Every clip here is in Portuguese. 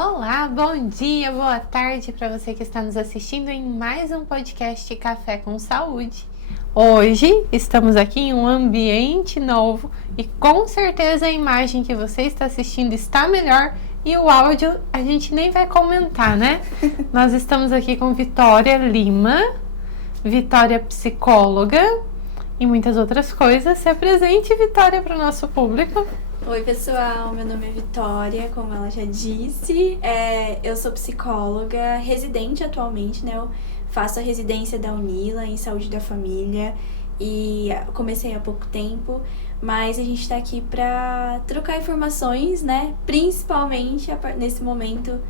Olá, bom dia, boa tarde para você que está nos assistindo em mais um podcast Café com Saúde. Hoje estamos aqui em um ambiente novo e com certeza a imagem que você está assistindo está melhor e o áudio a gente nem vai comentar, né? Nós estamos aqui com Vitória Lima, Vitória psicóloga e muitas outras coisas. Se apresente, Vitória, para o nosso público. Oi pessoal, meu nome é Vitória, como ela já disse, eu sou psicóloga, residente atualmente, né? Eu faço a residência da Unila em Saúde da Família e comecei há pouco tempo, mas a gente está aqui para trocar informações, né? Principalmente nesse momento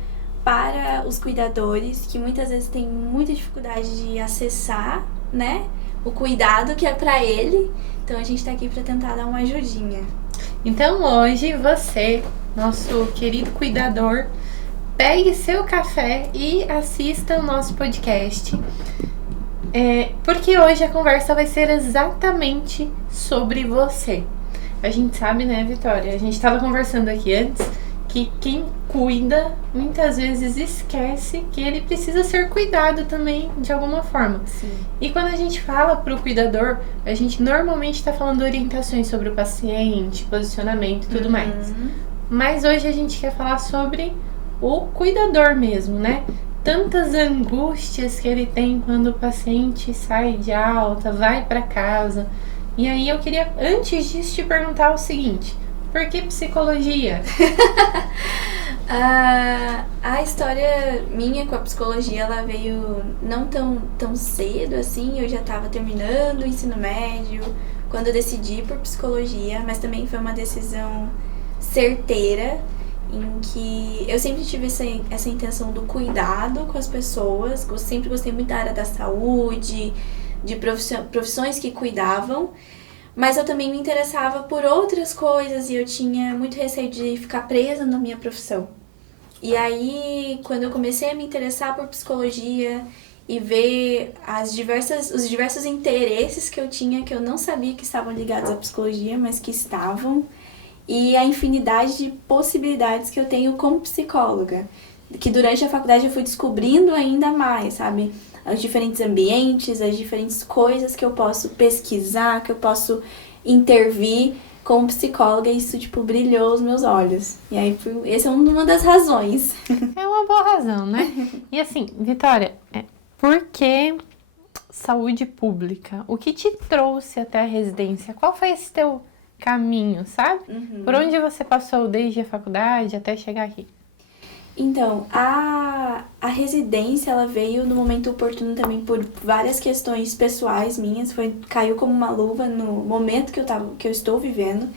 para os cuidadores, que muitas vezes têm muita dificuldade de acessar, né? O cuidado que é para ele, então a gente está aqui para tentar dar uma ajudinha. Então hoje você, nosso querido cuidador, pegue seu café e assista o nosso podcast. Porque hoje a conversa vai ser exatamente sobre você. A gente sabe, né, Vitória? A gente estava conversando aqui antes que quem cuida muitas vezes esquece que ele precisa ser cuidado também de alguma forma. Sim. E quando a gente fala para o cuidador, a gente normalmente está falando orientações sobre o paciente, posicionamento e tudo mais. Mas hoje a gente quer falar sobre o cuidador mesmo, né? Tantas angústias que ele tem quando o paciente sai de alta, vai para casa. E aí eu queria, antes disso, te perguntar o seguinte: por que psicologia? A história minha com a psicologia, ela veio não tão cedo assim. Eu já estava terminando o ensino médio quando eu decidi por psicologia, mas também foi uma decisão certeira, em que eu sempre tive essa intenção do cuidado com as pessoas. Eu sempre gostei muito da área da saúde, de profissões que cuidavam. Mas eu também me interessava por outras coisas e eu tinha muito receio de ficar presa na minha profissão. E aí, quando eu comecei a me interessar por psicologia e ver os diversos interesses que eu tinha, que eu não sabia que estavam ligados à psicologia, mas que estavam, e a infinidade de possibilidades que eu tenho como psicóloga, que durante a faculdade eu fui descobrindo ainda mais, sabe? Os diferentes ambientes, as diferentes coisas que eu posso pesquisar, que eu posso intervir como psicóloga, e isso, brilhou os meus olhos. E aí, essa é uma das razões. É uma boa razão, né? E assim, Vitória, por que saúde pública? O que te trouxe até a residência? Qual foi esse teu caminho, sabe? Por onde você passou desde a faculdade até chegar aqui? Então, a residência, ela veio no momento oportuno também por várias questões pessoais minhas. Caiu como uma luva no momento que eu estou vivendo.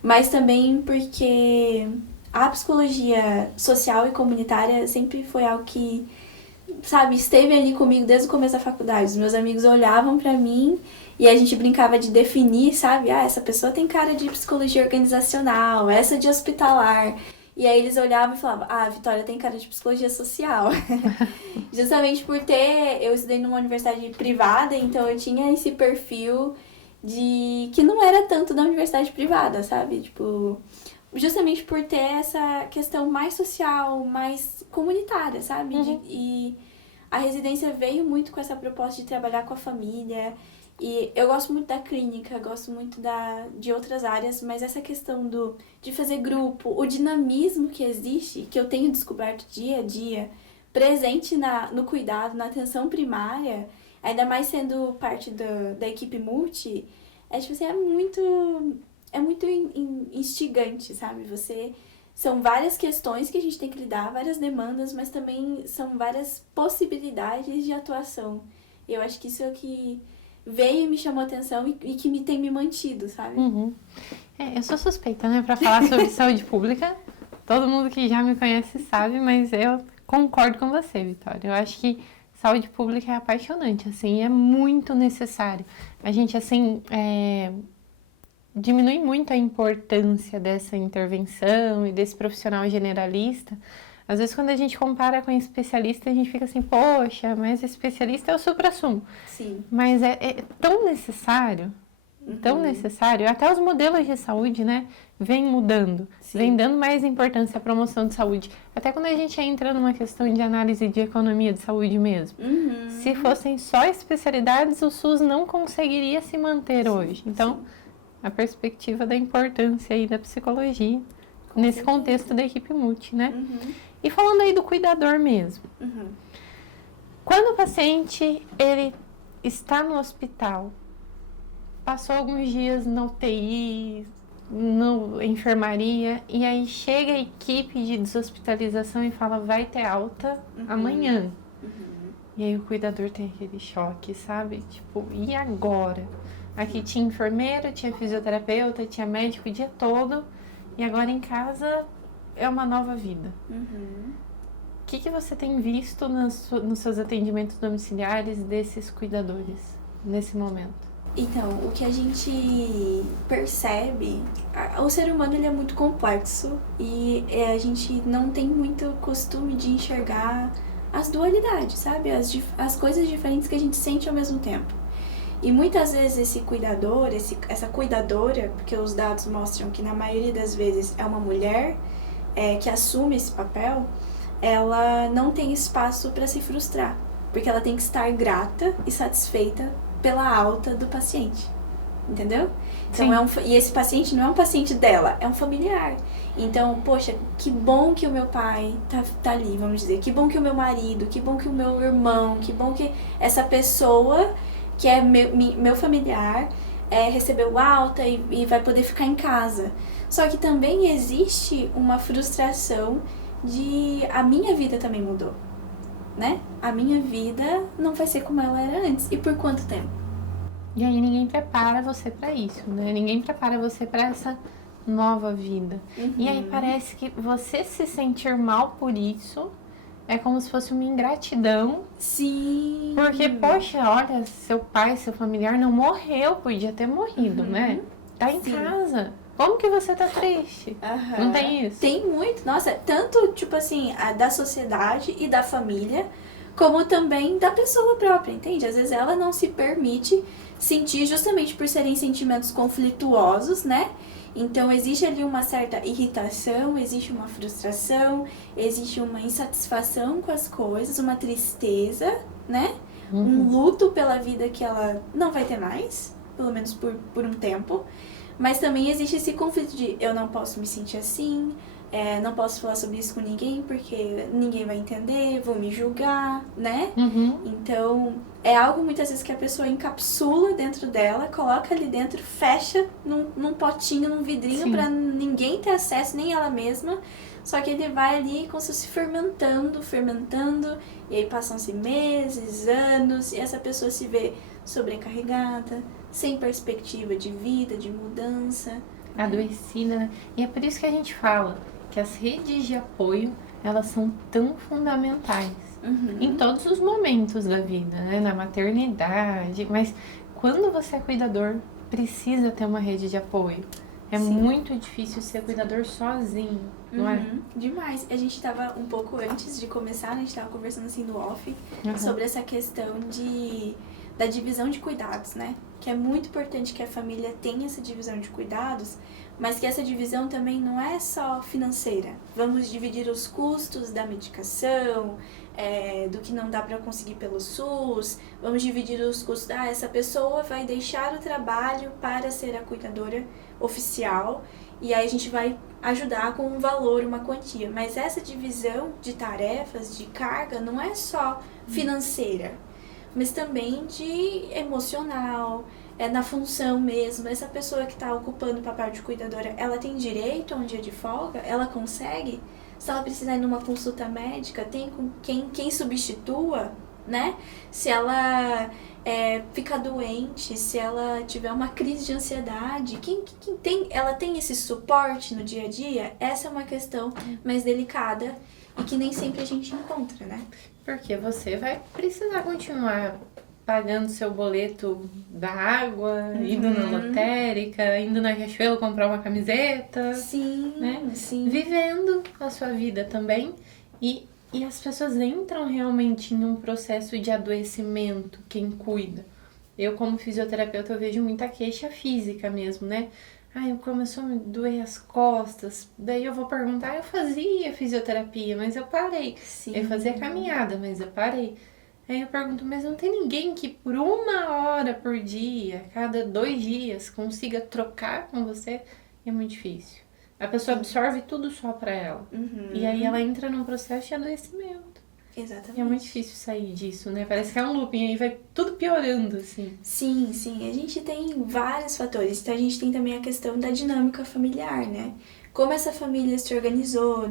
Mas também porque a psicologia social e comunitária sempre foi algo que, sabe, esteve ali comigo desde o começo da faculdade. Os meus amigos olhavam pra mim e a gente brincava de definir, sabe? Essa pessoa tem cara de psicologia organizacional, essa de hospitalar. E aí eles olhavam e falavam, a Vitória tem cara de psicologia social. Justamente por eu estudei numa universidade privada, então eu tinha esse perfil que não era tanto da universidade privada, sabe? Justamente por ter essa questão mais social, mais comunitária, sabe? E a residência veio muito com essa proposta de trabalhar com a família. E eu gosto muito da clínica, gosto muito de outras áreas, mas essa questão de fazer grupo, o dinamismo que existe, que eu tenho descoberto dia a dia, presente no cuidado, na atenção primária, ainda mais sendo parte da equipe multi, é muito instigante, sabe? São várias questões que a gente tem que lidar, várias demandas, mas também são várias possibilidades de atuação. E eu acho que isso é o que veio e me chamou a atenção e que tem me mantido, sabe? Eu sou suspeita, né, pra falar sobre saúde pública. Todo mundo que já me conhece sabe, mas eu concordo com você, Vitória. Eu acho que saúde pública é apaixonante, assim, é muito necessário. A gente, assim, diminui muito a importância dessa intervenção e desse profissional generalista. Às vezes, quando a gente compara com especialista, a gente fica assim, poxa, mas especialista é o suprassumo. Sim. Mas é tão necessário. tão necessário. Até os modelos de saúde, né, vem mudando, vem dando mais importância à promoção de saúde. Até quando a gente entra numa questão de análise de economia de saúde mesmo. Se fossem só especialidades, o SUS não conseguiria se manter hoje. Então, a perspectiva da importância aí da psicologia nesse contexto da equipe multi, né? E falando aí do cuidador mesmo. Quando o paciente, ele está no hospital, passou alguns dias na UTI, na enfermaria, e aí chega a equipe de deshospitalização e fala, vai ter alta amanhã. E aí o cuidador tem aquele choque, sabe? Tipo, e agora? Aqui tinha enfermeira, tinha fisioterapeuta, tinha médico o dia todo, e agora em casa é uma nova vida. O que você tem visto nos seus atendimentos domiciliares desses cuidadores nesse momento? Então, o que a gente percebe, o ser humano ele é muito complexo e a gente não tem muito costume de enxergar as dualidades, sabe? As coisas diferentes que a gente sente ao mesmo tempo. E muitas vezes esse cuidador, essa cuidadora, porque os dados mostram que na maioria das vezes é uma mulher que assume esse papel, ela não tem espaço para se frustrar, porque ela tem que estar grata e satisfeita pela alta do paciente, entendeu? Então, e esse paciente não é um paciente dela, é um familiar. Então, poxa, que bom que o meu pai tá ali, vamos dizer, que bom que o meu marido, que bom que o meu irmão, que bom que essa pessoa que é meu familiar recebeu alta e vai poder ficar em casa. Só que também existe uma frustração de a minha vida também mudou, né? A minha vida não vai ser como ela era antes. E por quanto tempo? E aí ninguém prepara você para isso, né? Ninguém prepara você para essa nova vida. E aí parece que você se sentir mal por isso é como se fosse uma ingratidão. Sim. Porque, poxa, olha, seu pai, seu familiar não morreu, podia ter morrido, né? Tá em casa. Como que você tá triste? Não tem isso? Tem muito. Nossa, tanto, tipo assim, da sociedade e da família, como também da pessoa própria, entende? Às vezes ela não se permite sentir justamente por serem sentimentos conflituosos, né? Então existe ali uma certa irritação, existe uma frustração, existe uma insatisfação com as coisas, uma tristeza, né? Um luto pela vida que ela não vai ter mais, pelo menos por um tempo. Mas também existe esse conflito de eu não posso me sentir assim, não posso falar sobre isso com ninguém porque ninguém vai entender, vão me julgar, né? Então, é algo muitas vezes que a pessoa encapsula dentro dela, coloca ali dentro, fecha num potinho, num vidrinho pra ninguém ter acesso, nem ela mesma. Só que ele vai ali como se fosse fermentando, e aí passam-se meses, anos, e essa pessoa se vê sobrecarregada, sem perspectiva de vida, de mudança. Adoecida, né? E é por isso que a gente fala que as redes de apoio, elas são tão fundamentais em todos os momentos da vida, né? Na maternidade, mas quando você é cuidador, precisa ter uma rede de apoio. É muito difícil ser cuidador sozinho, não é? Demais. A gente tava um pouco antes de começar, a gente tava conversando assim no off, sobre essa questão da divisão de cuidados, né? Que é muito importante que a família tenha essa divisão de cuidados, mas que essa divisão também não é só financeira. Vamos dividir os custos da medicação, do que não dá para conseguir pelo SUS, vamos dividir os custos. Essa pessoa vai deixar o trabalho para ser a cuidadora oficial e aí a gente vai ajudar com um valor, uma quantia. Mas essa divisão de tarefas, de carga, não é só financeira, mas também de emocional, na função mesmo. Essa pessoa que está ocupando o papel de cuidadora, ela tem direito a um dia de folga? Ela consegue? Se ela precisar ir numa consulta médica, tem com quem substitua, né? Se ela fica doente, se ela tiver uma crise de ansiedade, ela tem esse suporte no dia a dia? Essa é uma questão mais delicada e que nem sempre a gente encontra, né? Porque você vai precisar continuar pagando seu boleto da água, indo na lotérica, indo na Riachuelo comprar uma camiseta. Sim, né? sim. Vivendo a sua vida também. E as pessoas entram realmente em um processo de adoecimento, quem cuida. Eu, como fisioterapeuta, eu vejo muita queixa física mesmo, né? Ai, começou a me doer as costas. Daí eu vou perguntar, eu fazia fisioterapia, mas eu parei. Sim. Eu fazia caminhada, mas eu parei. Aí eu pergunto, mas não tem ninguém que por 1 hora por dia, cada 2 dias, consiga trocar com você? É muito difícil. A pessoa absorve tudo só pra ela. E aí ela entra num processo de adoecimento. Exatamente. E é muito difícil sair disso, né? Parece que é um looping, aí vai tudo piorando, assim. Sim. A gente tem vários fatores. Então, a gente tem também a questão da dinâmica familiar, né? Como essa família se organizou,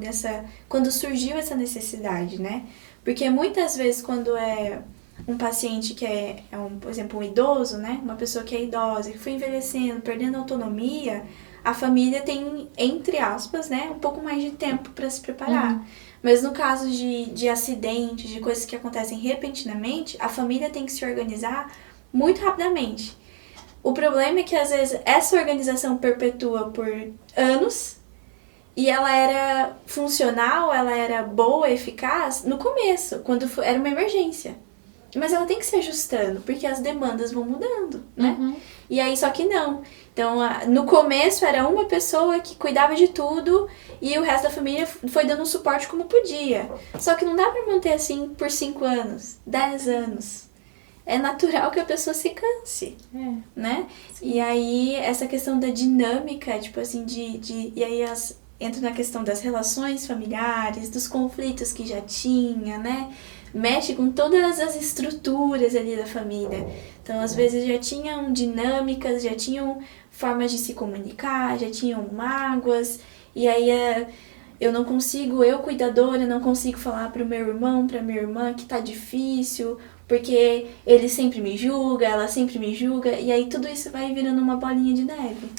quando surgiu essa necessidade, né? Porque muitas vezes, quando é um paciente que por exemplo, um idoso, né? Uma pessoa que é idosa, que foi envelhecendo, perdendo autonomia, a família tem, entre aspas, né? Um pouco mais de tempo para se preparar. Mas no caso de acidentes, de coisas que acontecem repentinamente, a família tem que se organizar muito rapidamente. O problema é que, às vezes, essa organização perpetua por anos e ela era funcional, ela era boa, eficaz no começo, quando era uma emergência. Mas ela tem que se ajustando, porque as demandas vão mudando, né? E aí, só que não. Então, no começo era uma pessoa que cuidava de tudo e o resto da família foi dando um suporte como podia. Só que não dá pra manter assim por 5 anos, 10 anos. É natural que a pessoa se canse, né? Sim. E aí, essa questão da dinâmica, tipo assim, e aí entra na questão das relações familiares, dos conflitos que já tinha, né? Mexe com todas as estruturas ali da família. Então, às vezes já tinham dinâmicas, já tinham formas de se comunicar, já tinham mágoas, e aí eu cuidadora, não consigo falar pro meu irmão, pra minha irmã que tá difícil, porque ele sempre me julga, ela sempre me julga, e aí tudo isso vai virando uma bolinha de neve.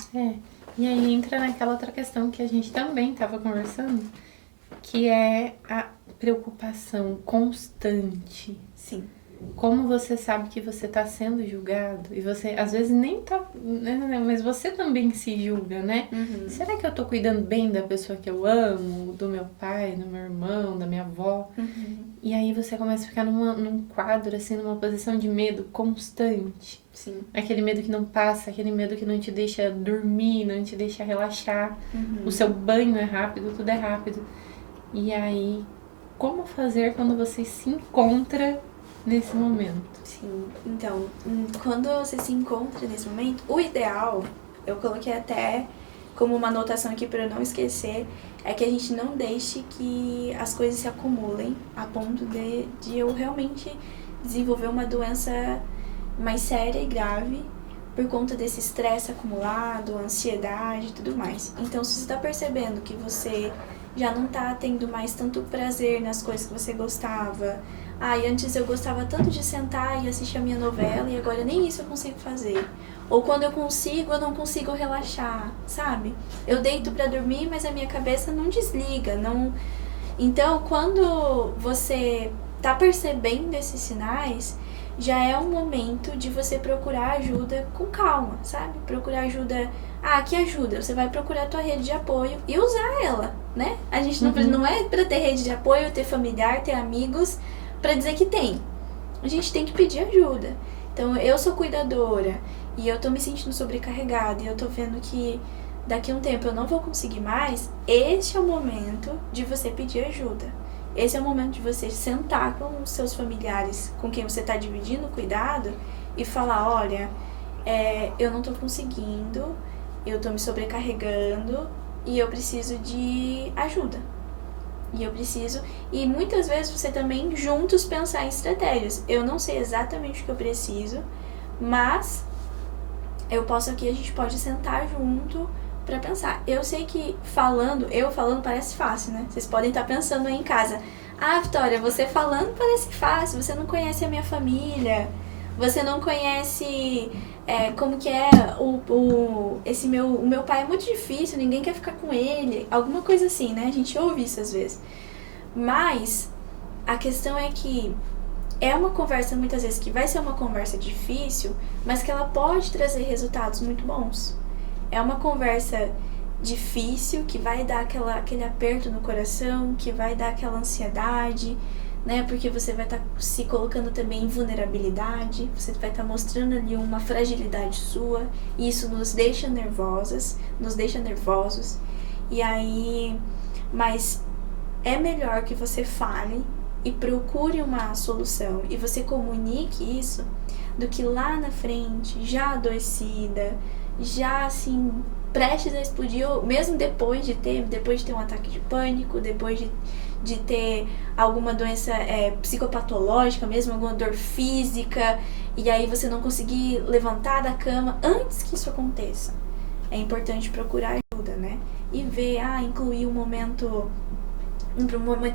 E aí entra naquela outra questão que a gente também estava conversando, que é a preocupação constante. Sim. Como você sabe que você está sendo julgado e você às vezes nem tá, né, mas você também se julga, né? Será que eu tô cuidando bem da pessoa que eu amo, do meu pai, do meu irmão, da minha avó? E aí você começa a ficar num quadro, assim, numa posição de medo constante. Sim. Aquele medo que não passa, aquele medo que não te deixa dormir, não te deixa relaxar. O seu banho é rápido, tudo é rápido. E aí, como fazer quando você se encontra nesse momento? Sim, então, quando você se encontra nesse momento, o ideal, eu coloquei até como uma anotação aqui para eu não esquecer, é que a gente não deixe que as coisas se acumulem a ponto de eu realmente desenvolver uma doença mais séria e grave por conta desse estresse acumulado, ansiedade e tudo mais. Então, se você está percebendo que você já não está tendo mais tanto prazer nas coisas que você gostava, e antes eu gostava tanto de sentar e assistir a minha novela e agora nem isso eu consigo fazer. Ou quando eu consigo, eu não consigo relaxar, sabe? Eu deito pra dormir, mas a minha cabeça não desliga, não... Então, quando você tá percebendo esses sinais, já é um momento de você procurar ajuda com calma, sabe? Procurar ajuda... que ajuda? Você vai procurar a tua rede de apoio e usar ela, né? A gente não é pra ter rede de apoio, ter familiar, ter amigos... pra dizer que tem. A gente tem que pedir ajuda. Então, eu sou cuidadora e eu tô me sentindo sobrecarregada e eu tô vendo que daqui a um tempo eu não vou conseguir mais. Este é o momento de você pedir ajuda. Esse é o momento de você sentar com os seus familiares, com quem você tá dividindo o cuidado e falar, olha, eu não tô conseguindo, eu tô me sobrecarregando e eu preciso de ajuda. E muitas vezes você também juntos pensar em estratégias. Eu não sei exatamente o que eu preciso, mas a gente pode sentar junto pra pensar. Eu sei que falando parece fácil, né? Vocês podem estar pensando aí em casa. Vitória, você falando parece fácil, você não conhece a minha família, você não conhece como que é o meu pai é muito difícil, ninguém quer ficar com ele, alguma coisa assim, né? A gente ouve isso às vezes. Mas a questão é que é uma conversa muitas vezes que vai ser uma conversa difícil, mas que ela pode trazer resultados muito bons. É uma conversa difícil que vai dar aquele aperto no coração, que vai dar aquela ansiedade, né? Porque você vai estar se colocando também em vulnerabilidade, você vai estar mostrando ali uma fragilidade sua, e isso nos deixa nervosos. E aí, mas é melhor que você fale e procure uma solução e você comunique isso do que lá na frente, já adoecida, já assim, prestes a explodir, ou mesmo depois de ter um ataque de pânico, depois de ter alguma doença psicopatológica mesmo, alguma dor física, e aí você não conseguir levantar da cama antes que isso aconteça. É importante procurar ajuda, né? E ver, incluir um momento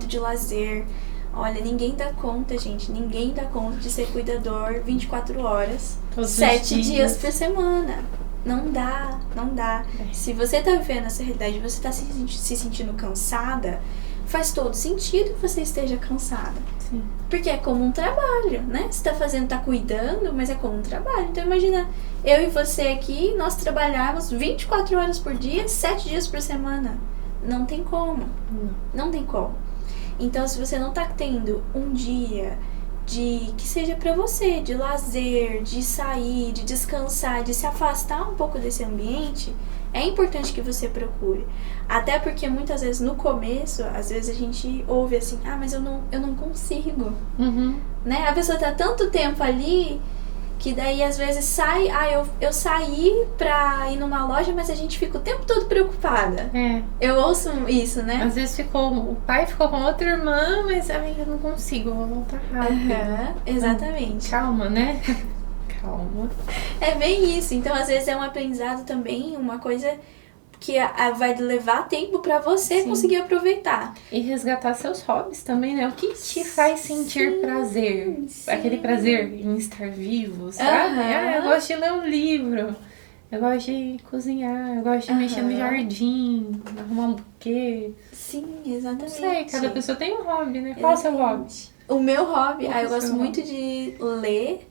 de lazer. Olha, ninguém dá conta, gente. Ninguém dá conta de ser cuidador 24 horas, Todos 7 dias por semana. Não dá. É. Se você tá vivendo essa realidade, você tá se sentindo cansada, faz todo sentido que você esteja cansada. Sim. Porque é como um trabalho, né? Você tá cuidando, mas é como um trabalho. Então imagina, eu e você aqui, nós trabalharmos 24 horas por dia, 7 dias por semana. Não tem como. Não tem como. Então, se você não tá tendo um dia que seja pra você, de lazer, de sair, de descansar, de se afastar um pouco desse ambiente, é importante que você procure. Até porque muitas vezes no começo, às vezes a gente ouve assim, mas eu não consigo. Né? A pessoa tá tanto tempo ali que daí às vezes sai, eu saí pra ir numa loja, mas a gente fica o tempo todo preocupada. Eu ouço isso, né? Às vezes o pai ficou com outra irmã, mas eu não consigo, vou voltar rápido. Exatamente. Calma, né? Calma. É bem isso. Então, às vezes é um aprendizado também, uma coisa que vai levar tempo pra você conseguir aproveitar. E resgatar seus hobbies também, né? O que te faz sentir prazer? Sim. Aquele prazer em estar vivo, sabe? Eu gosto de ler um livro, eu gosto de cozinhar, eu gosto de mexer no jardim, arrumar um buquê. Sim, exatamente. Não sei, cada pessoa tem um hobby, né? Qual é o seu hobby? O meu hobby, Qual é eu o seu gosto muito hobby? de ler.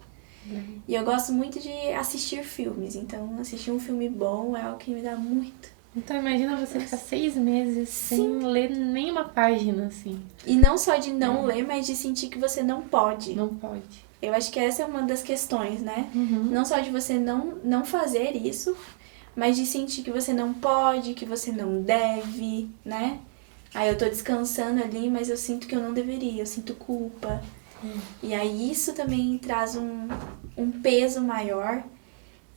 E eu gosto muito de assistir filmes. Então, assistir um filme bom é algo que me dá muito. Então imagina você ficar 6 meses sem ler nenhuma página, assim. E não só de não ler, mas de sentir que você não pode. Não pode. Eu acho que essa é uma das questões, né? Não só de você não fazer isso, mas de sentir que você não pode, que você não deve, né? Aí eu tô descansando ali, mas eu sinto que eu não deveria, eu sinto culpa. E aí isso também traz um peso maior.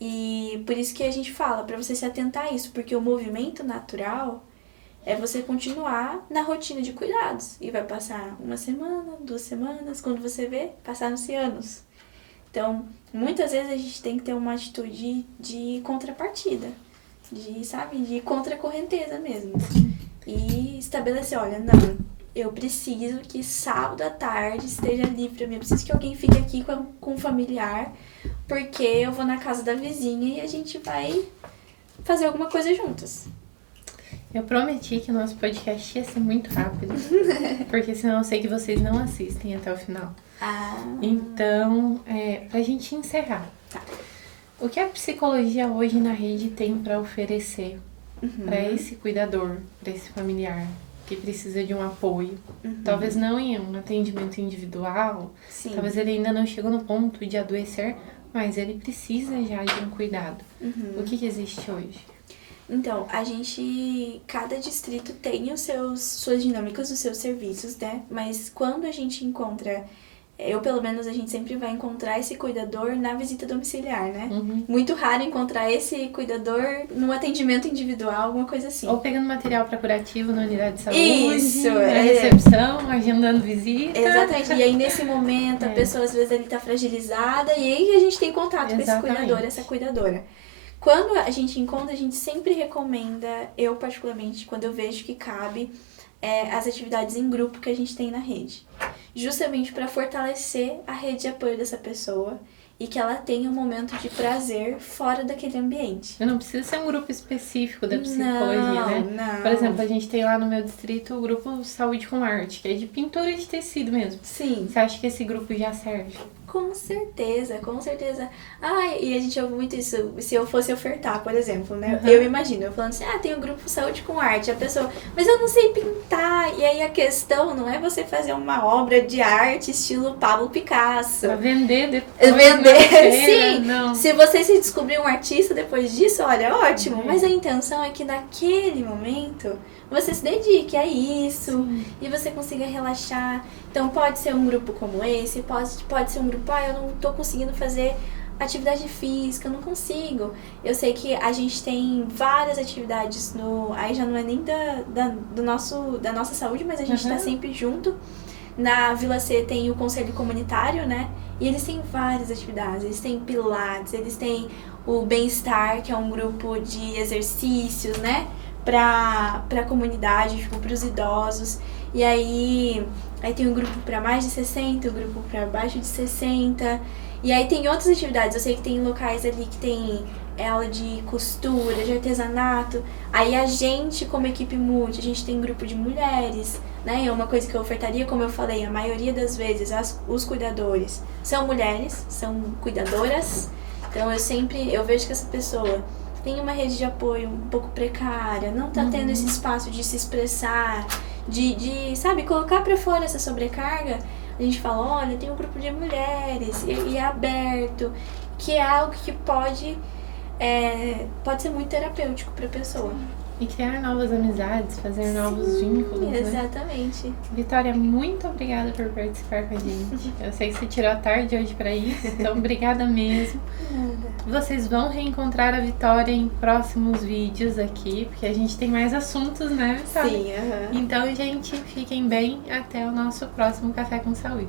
E por isso que a gente fala, pra você se atentar a isso, porque o movimento natural é você continuar na rotina de cuidados. E vai passar 1 semana, 2 semanas, quando você vê, passaram-se anos. Então, muitas vezes a gente tem que ter uma atitude de contrapartida, de contracorrenteza mesmo. E estabelecer, olha, não, eu preciso que sábado à tarde esteja livre pra mim, eu preciso que alguém fique aqui com um familiar, porque eu vou na casa da vizinha e a gente vai fazer alguma coisa juntas. Eu prometi que o nosso podcast ia ser muito rápido, porque senão eu sei que vocês não assistem até o final. Então, pra gente encerrar, o que a psicologia hoje na rede tem pra oferecer pra esse cuidador, pra esse familiar que precisa de um apoio? Talvez não em um atendimento individual, talvez ele ainda não chegou no ponto de adoecer, mas ele precisa já de um cuidado. O que existe hoje? Então, cada distrito tem suas dinâmicas, os seus serviços, né? Mas quando a gente encontra, pelo menos, a gente sempre vai encontrar esse cuidador na visita domiciliar, né? Muito raro encontrar esse cuidador no atendimento individual, alguma coisa assim. Ou pegando material para curativo na unidade de saúde, Isso, na recepção, agendando visita. Exatamente. E aí, nesse momento, a pessoa, às vezes, ele tá fragilizada, e aí a gente tem contato com esse cuidador, essa cuidadora. Quando a gente encontra, a gente sempre recomenda, eu particularmente, quando eu vejo que cabe, as atividades em grupo que a gente tem na rede. Justamente para fortalecer a rede de apoio dessa pessoa e que ela tenha um momento de prazer fora daquele ambiente. Não precisa ser um grupo específico da psicologia, né? Não. Por exemplo, a gente tem lá no meu distrito o grupo Saúde com Arte, que é de pintura de tecido mesmo. Sim. Você acha que esse grupo já serve? Com certeza, com certeza. Ai, e a gente ouve muito isso, se eu fosse ofertar, por exemplo, né? Uhum. Eu imagino, eu falando assim, tem um grupo Saúde com Arte, a pessoa, mas eu não sei pintar. E aí a questão não é você fazer uma obra de arte estilo Pablo Picasso. Pra vender depois. Vender, feira, sim. não. Se você se descobrir um artista depois disso, olha, ótimo. Mas a intenção é que naquele momento você se dedique a isso. Sim. E você consiga relaxar. Então pode ser um grupo como esse, pode ser um grupo, eu não tô conseguindo fazer atividade física, eu não consigo. Eu sei que a gente tem várias atividades aí já não é nem da nossa saúde, mas a gente tá sempre junto. Na Vila C tem o Conselho Comunitário, né? E eles têm várias atividades. Eles têm pilates, eles têm o Bem-Estar, que é um grupo de exercícios, né? Pra comunidade, tipo, pros idosos. E aí tem um grupo para mais de 60, um grupo para abaixo de 60. E aí tem outras atividades. Eu sei que tem locais ali que tem aula de costura, de artesanato. Aí a gente, como equipe multi, a gente tem grupo de mulheres, né? É uma coisa que eu ofertaria, como eu falei, a maioria das vezes os cuidadores são mulheres, são cuidadoras. Então eu vejo que essa pessoa tem uma rede de apoio um pouco precária, não tá tendo esse espaço de se expressar, de sabe, colocar pra fora essa sobrecarga. A gente fala, olha, tem um grupo de mulheres e é aberto, que é algo que pode ser muito terapêutico pra pessoa. E criar novas amizades, fazer novos vínculos, né? Exatamente. Vitória, muito obrigada por participar com a gente. Eu sei que você tirou a tarde hoje pra isso, então obrigada mesmo. Vocês vão reencontrar a Vitória em próximos vídeos aqui, porque a gente tem mais assuntos, né, Vitória? Sim, Então, gente, fiquem bem. Até o nosso próximo Café com Saúde.